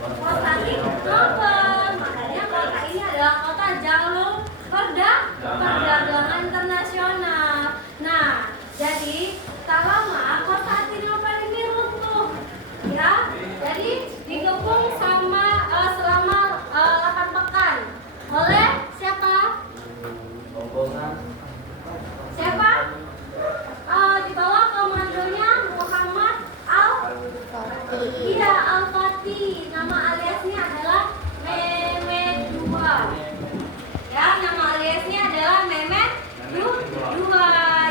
Konstantinopel. Makanya kota ini adalah kota jalur perdagangan internasional. Nah, jadi tak lama Konstantinopel ini runtuh, ya. Jadi dikepung selama 8 pekan oleh siapa? Siapa? Di bawah komandonya Muhammad Al-Fatih. Nama aliasnya adalah Mehmed II. Ya, nama aliasnya adalah Mehmed II.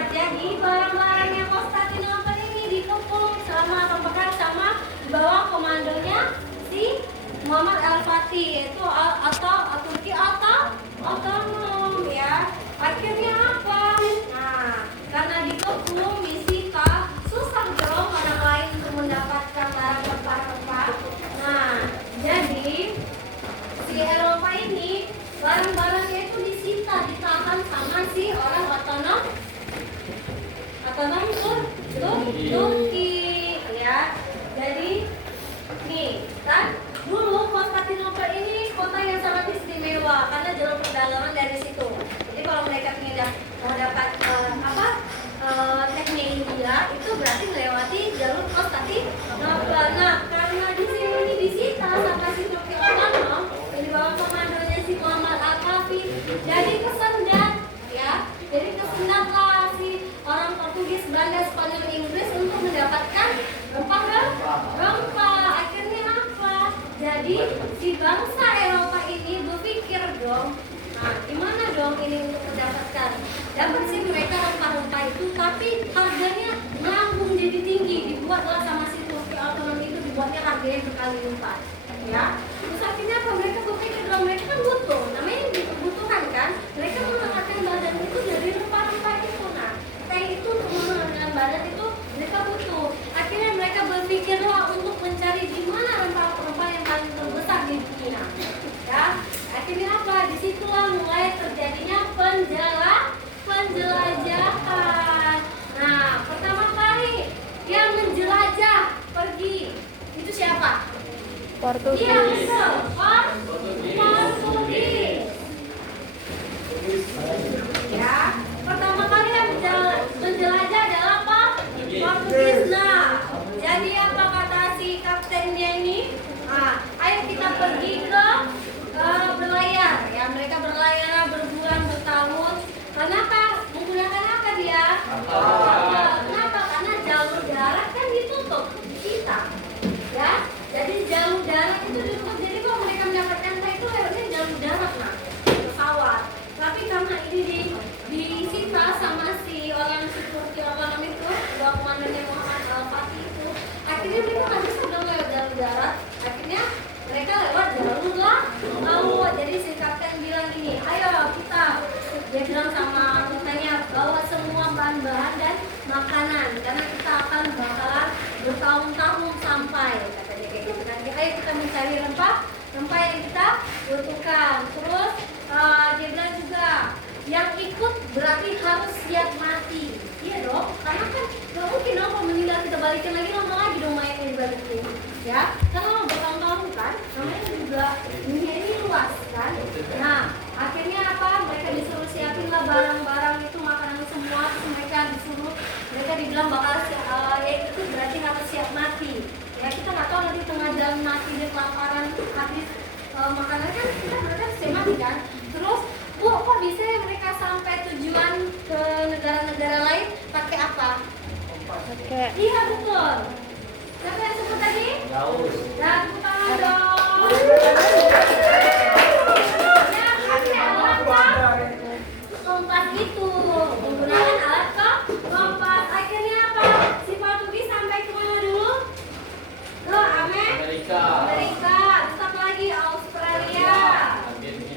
Jadi barang-barangnya Konstantinopel ini dikepung selama 8 pekan sama di bawah komandonya si Muhammad Al-Fatih, yaitu atau Turki otonom, ya. Akhirnya apa? Nah, karena dikepung disita, susah dong orang lain untuk mendapatkan barang rempah-rempah. Nah, jadi si Eropa ini barang-barangnya itu disita, ditahan sama si orang otonom Turki, ya. Jadi nih kan dulu Konstantinopel ini kota yang sangat istimewa karena jalur perdagangan dari situ. Jadi kalau mereka ingin dapat teknik India itu berarti melewati jalur Konstantinopel. Nah, karena di sini disita sama si Turki otonom yang di bawah komandonya si Muhammad Al-Fatih, jadi kesendat, ya. Jadi kesendatlah si orang Portugis, Belanda, Spanyol, Inggris untuk mendapatkan rempah-rempah. Akhirnya apa? Jadi si bangsa Eropa ini berpikir dong, nah gimana dong ini untuk mendapatkan? Dapat sih mereka rempah-rempah itu, tapi harganya melambung jadi tinggi. Dibuatlah sama si Turki otonom itu, dibuatnya harganya berkali lipat, ya. Terus akhirnya apa? Mereka berpikir dong, mereka kan butuh, namanya kebutuhan kan. Mereka mengangkatkan badan itu dari rempah-rempah itu. Nah, teh itu untuk mengangkatkan badan itu mereka butuh. Akhirnya mereka berpikirlah untuk mencari di mana rempah-rempah yang paling terbesar di dunia, ya. Akhirnya apa? Disitulah mulai terjadinya penjelajahan. Nah, pertama kali yang menjelajah pergi itu siapa? Portugis. Iya, betul. Portugis. Ya, pertama kali yang menjelajah adalah apa? Portugis. Nah, jadi apa kata si kaptennya ini? Nah, ayo kita pergi ke berlayar. Ya, mereka berlayar berbulan bertahun. Kenapa? Menggunakan apa dia? Kenapa? Karena jalur darat kan ditutup, disita. Ya, jadi jalur darat itu ditutup. Jadi kalau mereka mendapatkan teh itu lewatnya jalur darat, nah, pesawat. Tapi karena ini disita sama si orang si Turki otonom itu, dua komandannya Muhammad Al-Fatih itu, akhirnya mereka nggak bisa dong lewat jalur darat. Akhirnya mereka lewat jalur laut. Jadi si kapten bilang gini, ayo dia bilang sama anggotanya, bawa semua bahan-bahan dan makanan karena kita akan bakalan bertahun-tahun sampai, katanya kayak gitu kan. Ayo kita mencari rempah yang kita butuhkan. Terus dia bilang juga yang ikut berarti harus siap mati. Iya dong, karena kan gak mungkin dong kalau meninggal kita balikin lagi, lama lagi dong mayatnya dibalikin, ya. Karena bertahun-tahun kan, namanya juga dunia ini luas kan. Nah, akhirnya apa? Mereka disuruh siapin lah barang-barang itu, makanan semua. Terus mereka dibilang bakal ya itu berarti harus siap mati. Ya, kita nggak tahu nanti tengah jalan mati dan kelaparan habis makanan kan kita berarti harus siap mati kan. Terus kok bisa ya mereka sampai tujuan ke negara-negara lain pakai apa? Iya, betul. Siapa yang sebut tadi? Daus. Ya, tepuk tangan dong. Ya, pakai alat kompas itu. Menggunakan alat kompas. Akhirnya apa? Si Portugis sampai ke mana dulu? Ke Amerika. Terus apa lagi? Australia.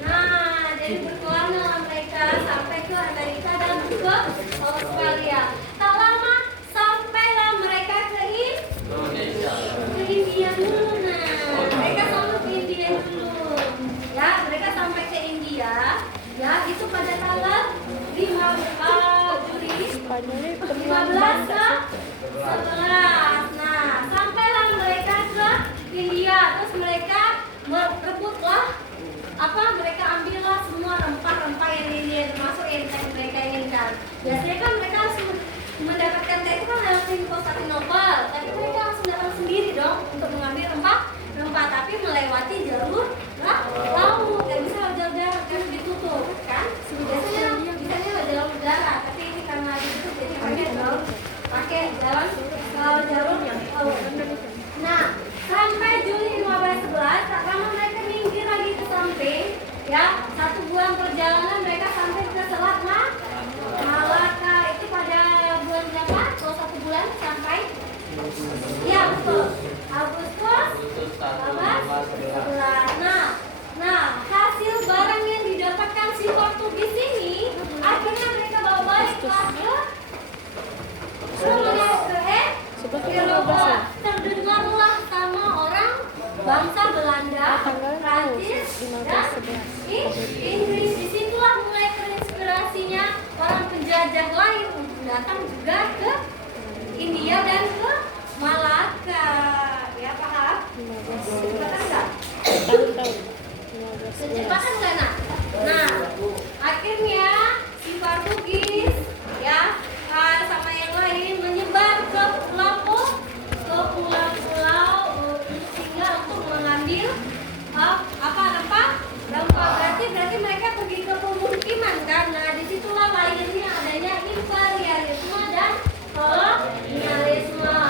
Nah, jadi berkelana mereka sampai ke Amerika dan ke Australia. Tak lama sampailah mereka ke India dulu. Nah, mereka sampai ke India dulu. Ya, mereka sampai ke India. Ya, itu pada tanggal 15 Juli 15 ke 11. Nah, sampailah mereka ke India. Terus mereka tuh? Agustus 11. Nah, hasil barang yang didapatkan si Portugis ini akhirnya mereka bawa balik ke Eropa. Terdengarlah sama orang bangsa Belanda, Prancis, dan Inggris. Disitulah mulai terinspirasinya orang penjajah lain untuk datang juga ke India dan ke Malaka. Ya, paham? Kecepatan nggak? Kecepatan nggak, nak? Nah, akhirnya si Portugis ya sama yang lain menyebar ke pulau-pulau sehingga untuk mengambil rempah. Berarti mereka pergi ke pemukiman kan? Nah, disitulah lahirnya adanya imperialisme dan kolonialisme.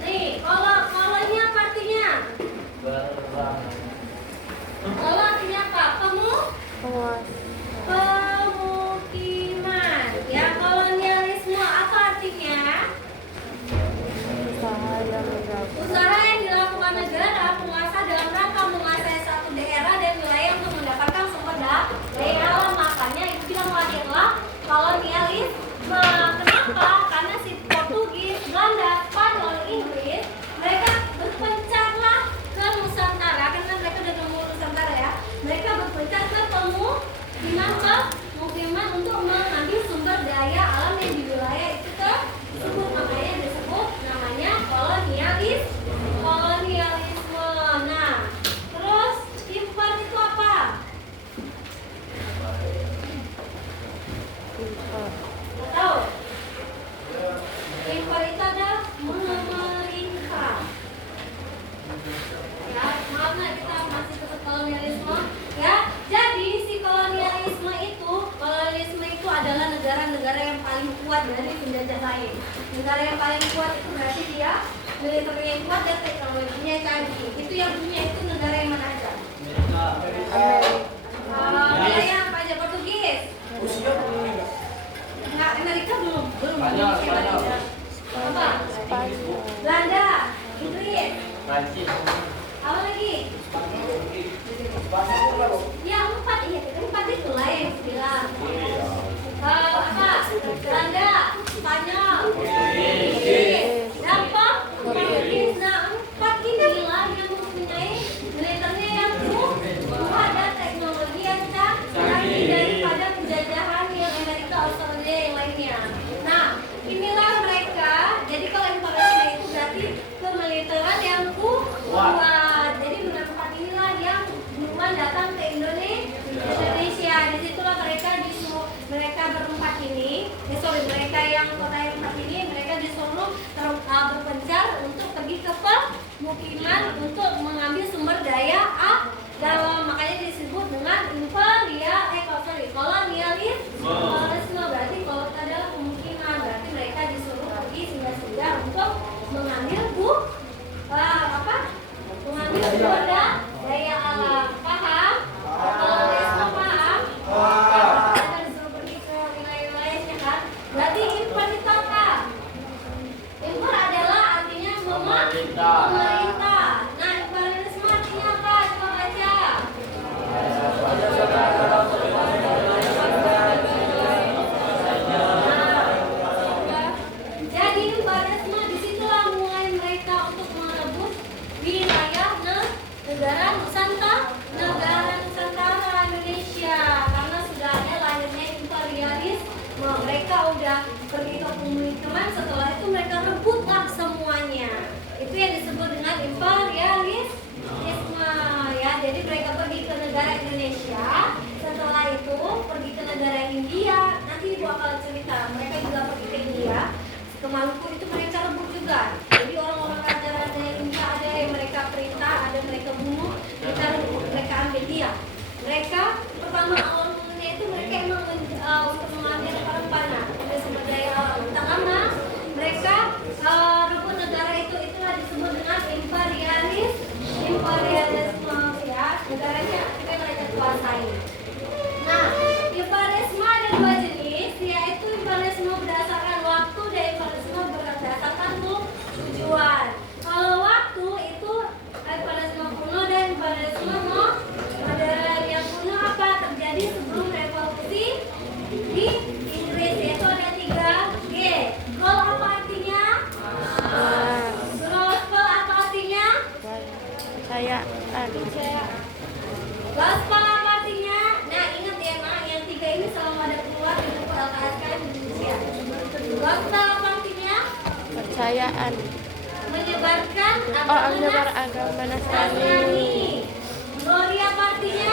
Nih, koloni apa artinya? Kalau artinya apa? Pemukiman. Ya, kolonialisme apa artinya? Usaha yang dilakukan negara penguasa dalam rangka menguasai suatu daerah dan wilayah untuk mendapatkan sumber daya alam. Makanya itu bilang lahirlah kolonialisme. Kenapa? Karena si Portugis, Belanda, Spanyol, Inggris mereka berpencarlah ke Nusantara karena mereka udah nemu Nusantara ya. Mereka berpencar ke pemukiman untuk mengambil sumber daya alam yang di wilayah itu tersebut. Makanya disebut namanya kolonialisme. Nah, terus impor itu apa? Nggak tahu. Impor itu ada memerintah. Ya, maaf nah, kita masih tetap kolonialisme. Ya, jadi si kolonialisme itu adalah negara-negara yang paling kuat dari penjajah lain. Negara yang paling kuat itu berarti dia militernya yang kuat dan teknologinya yang canggih. Itu yang punya itu negara yang mana aja? Negara yang apa aja? Portugis? Enggak, Amerika belum. Apa? Belanda, Inggris, Prancis, apa lagi? Ya, empat itu lah yang bilang. Apa? Belanda, Spanyol, Inggris, Portugis. Nah, empat inilah yang mempunyai militernya yang kuat dan teknologi yang canggih daripada penjajahan yang Amerika, Australia yang lainnya. Nah, inilah mereka. Jadi kalau imperialisme itu berarti kemiliteran yang kuat. Jadi dengan empat inilah yang duluan datang ke Indonesia. Disitulah mereka berempat ini, mereka yang kota yang empat ini, mereka disuruh berpencar untuk pergi ke pemukiman untuk mengambil sumber daya dalam. Makanya disebut dengan kolonialisme. Berarti kalau kita adalah pemukiman, berarti mereka disuruh pergi singgah-singgah untuk mengambil mengambil sumber daya alam. Paham? Kolonialisme paham? Kita disuruh pergi ke wilayah-wilayahnya kan? Berarti impor itu apa? Impor adalah artinya memerintah. Nah, imperialisme artinya apa? Coba baca. Jadi imperialisme disitulah mulai mereka untuk merebut wilayah negara Nusantara Indonesia. Karena sudah ada lahirnya imperialisme, mereka udah pergi ke pemukiman, setelah itu mereka rebutlah semuanya. Itu yang disebut dengan imperialisme ya. Jadi mereka pergi ke negara Indonesia, setelah itu pergi ke negara India. Nanti ibu akan cerita, mereka juga pergi ke India, ke Maluku, itu mereka rebut juga. Jadi orang-orang raja-raja India ada yang mereka perintah, ada mereka bunuh, mereka ambil dia. Mereka pertama awal mulanya itu mereka emang untuk mengambil rempah-rempah, ada sumber daya alam. Pertama mereka Gaspala artinya, nah ingat ya nak, yang tiga ini selalu ada keluar di buku LKSK Indonesia. Gaspala artinya Percayaan. menyebarkan Menyebar agama Nasrani. Gloria artinya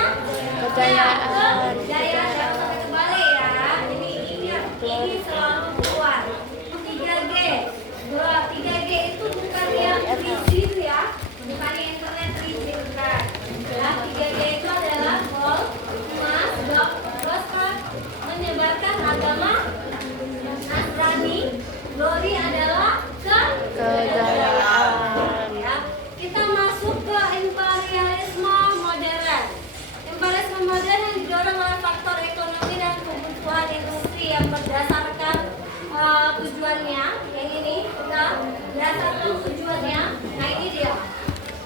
Kejayaan. kejayaan. Jangan sampai kebalik ya. Ini ingat, ini selalu keluar. 3G. 3G itu bukan yang 3G ya, bukan yang internet 3G bukan. Ya, 3G itu adalah gold, emas, gospel, menyebarkan agama Nasrani. Glory adalah Kejayaan. ya. Kita masuk ke imperialisme modern. Imperialisme modern yang didorong oleh faktor ekonomi dan kebutuhan industri yang berdasarkan tujuannya. Yang ini kita berdasarkan tujuannya. Nah ini dia.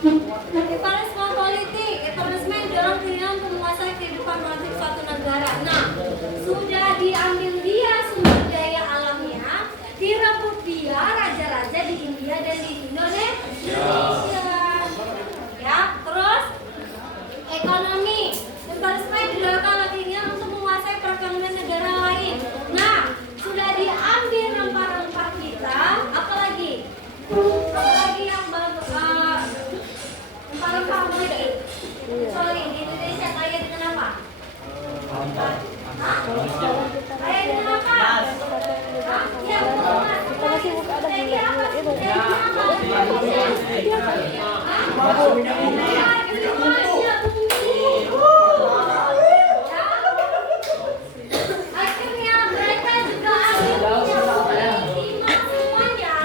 Imperialisme politik, imperialisme yang didorong keinginan untuk menguasai kehidupan politik suatu negara. Nah, sudah diambil dia sumber daya alamnya, direbut dia raja-raja di India dan di Indonesia. Ya, terus ekonomi. Imperialisme didorong oleh keinginan untuk menguasai perekonomian negara lain. Nah, sudah diambil rempah-rempah kita, apalagi yang bagus, rempah-rempah lagi. Sorry, di Indonesia kaya dengan apa? Hah? Kaya dengan apa? Ya, Kita masih buka ada jadi apa? itu. Jadi apa? Akhirnya mereka juga ambil timah semuanya.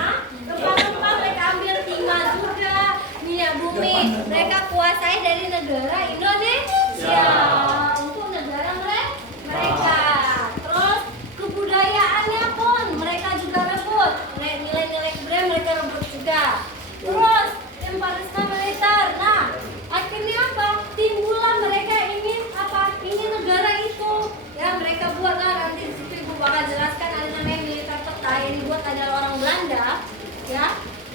Rempah-rempah mereka ambil timah juga, minyak bumi mereka kuasai dari negara Indonesia untuk negara mereka. Terus kebudayaannya pun mereka juga rebut. Nilai-nilai brand mereka rebut juga. Terus imperialisme militer. Nah, akhirnya apa? Timbulan mereka ingin apa? Ingin negara itu. Ya, mereka buatlah nanti di situ ibu bakal jelaskan ada namanya militer peta yang dibuat adalah orang Belanda. Ya,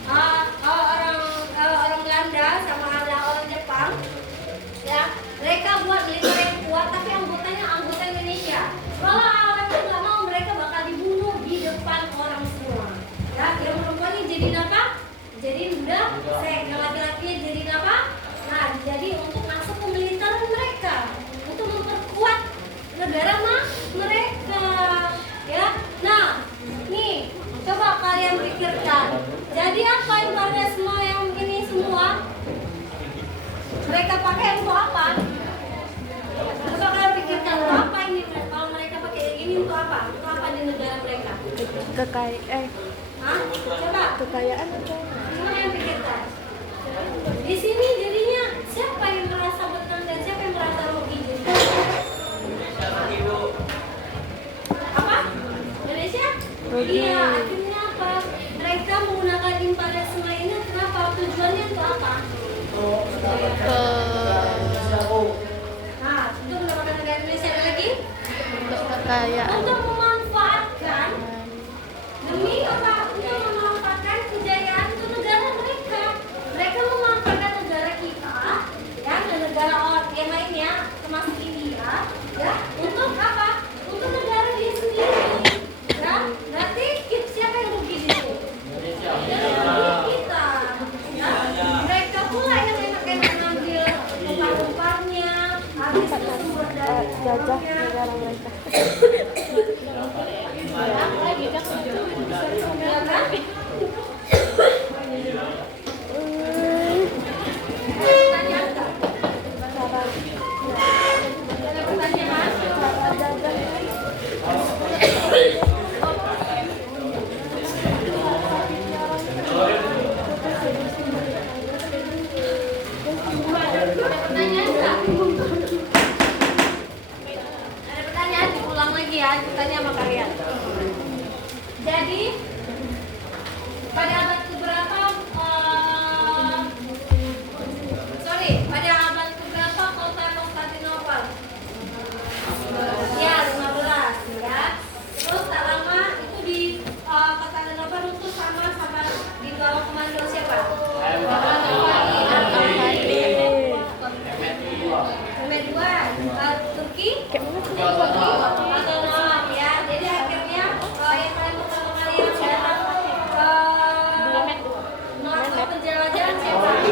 orang Belanda sama ada orang Jepang. Ya, mereka buat militer yang kuat tapi anggotanya anggota Indonesia. Kalau orang itu nggak mau, mereka bakal dibunuh di depan orang semua. Ya, yang perempuannya jadi apa? Jadi udah, yang laki-lakinya jadi apa? Nah, jadi untuk masuk ke militer mereka, untuk memperkuat negara mereka. Ya, nah, nih coba kalian pikirkan. Jadi apa imperialisme yang ini semua? Mereka pakai untuk apa? Coba kalian pikirkan untuk apa ini? Kalau mereka pakai ini untuk apa? Untuk apa di negara mereka? Hah? Coba. Kekayaan atau Gimana yang pikirkan? Di sini jadinya siapa yang merasa menang dan siapa yang merasa rugi? Apa? Indonesia? Rugi. Iya, akhirnya apa? Mereka menggunakan imperialisme ini kenapa? Tujuannya untuk apa? Nah, untuk mendapatkan negara Indonesia ada lagi? kekayaan. Untuk memanfaatkan demi apa? Untuk memanfaatkan kejayaan untuk negara mereka. Mereka memanfaatkan negara kita, ya, dan negara orang yang lainnya, termasuk India, ya, untuk apa? Untuk negara dia sendiri. Ya, berarti siapa yang rugi di sini? Yang rugi kita. Ya, mereka pula yang enak-enak ngambil rempah-rempahnya, habis itu sumber daya Jajah alamnya. negara mereka. Ada pertanyaan, diulang lagi ya,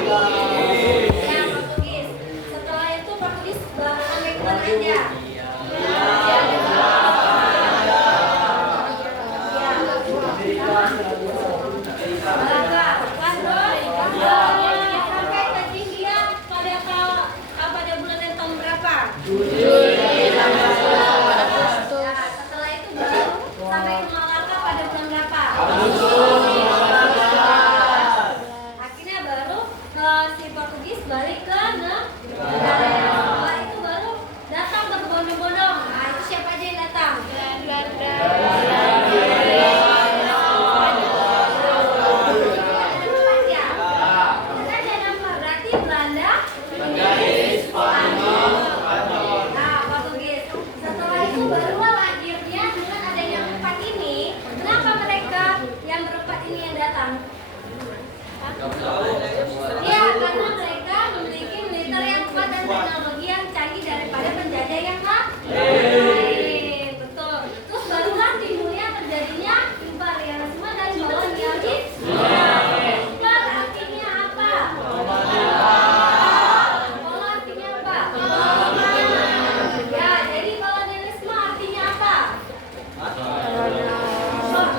Ya, Portugis. Setelah itu Portugis Amerika aja. Sampai ke India pada bulan yang tahun berapa? Ya, setelah itu baru sampai ke Malaka pada bulan berapa? Akhirnya baru si Portugis balik ke negara. Setelah itu baru datang berbondong-bondong. Nah, itu siapa aja yang datang? Belanda. Nah, Portugis. Setelah itu barulah akhirnya dengan adanya empat ini, kenapa mereka yang berempat ini yang datang? Ya, karena mereka memiliki militer yang kuat dan teknologi yang canggih daripada penjajah yang lain. Betul. Terus barulah timbulnya terjadinya imperialisme dan kolonialisme. Impor artinya apa? Kolo artinya apa? Ya, jadi kolonialisme artinya apa?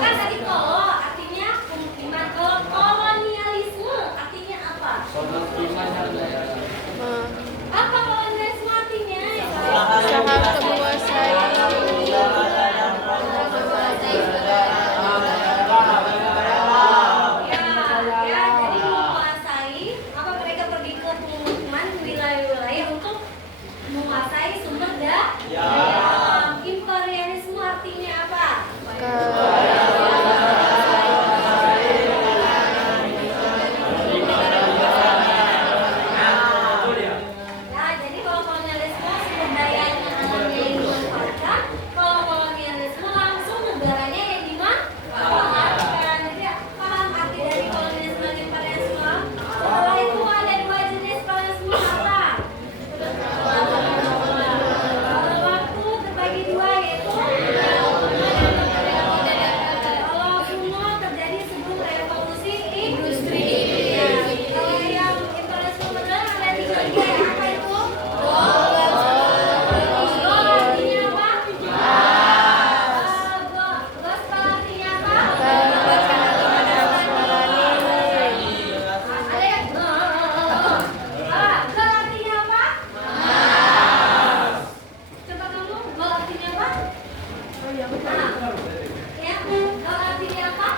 Kan tadi kolo artinya pemukiman. Kalau kolonialisme artinya apa? Apa kolonialisme artinya? Usaha untuk menguasai. Ya, jadi menguasai apa mereka pergi ke pemukiman wilayah-wilayah untuk menguasai sumber daya. Imperialisme artinya apa? Ya, jadi kalau kolonialisme sumber daya yang alamnya yang dimanfaatkan, kalau kolonialisme langsung negaranya yang dimanfaatkan. Jadi paham arti dari kolonialisme dan imperialisme? Setelah itu ada dua jenis kolonialisme apa? Kalau waktu terbagi dua yaitu kalau kuno terjadi sebelum revolusi industri. Ya, kalau yang imperialisme modern ada tiga. Apa itu? Gol artinya apa? Gospel artinya apa? Ada yang gol artinya apa? Coba kamu gol artinya apa? Ya, gol artinya apa?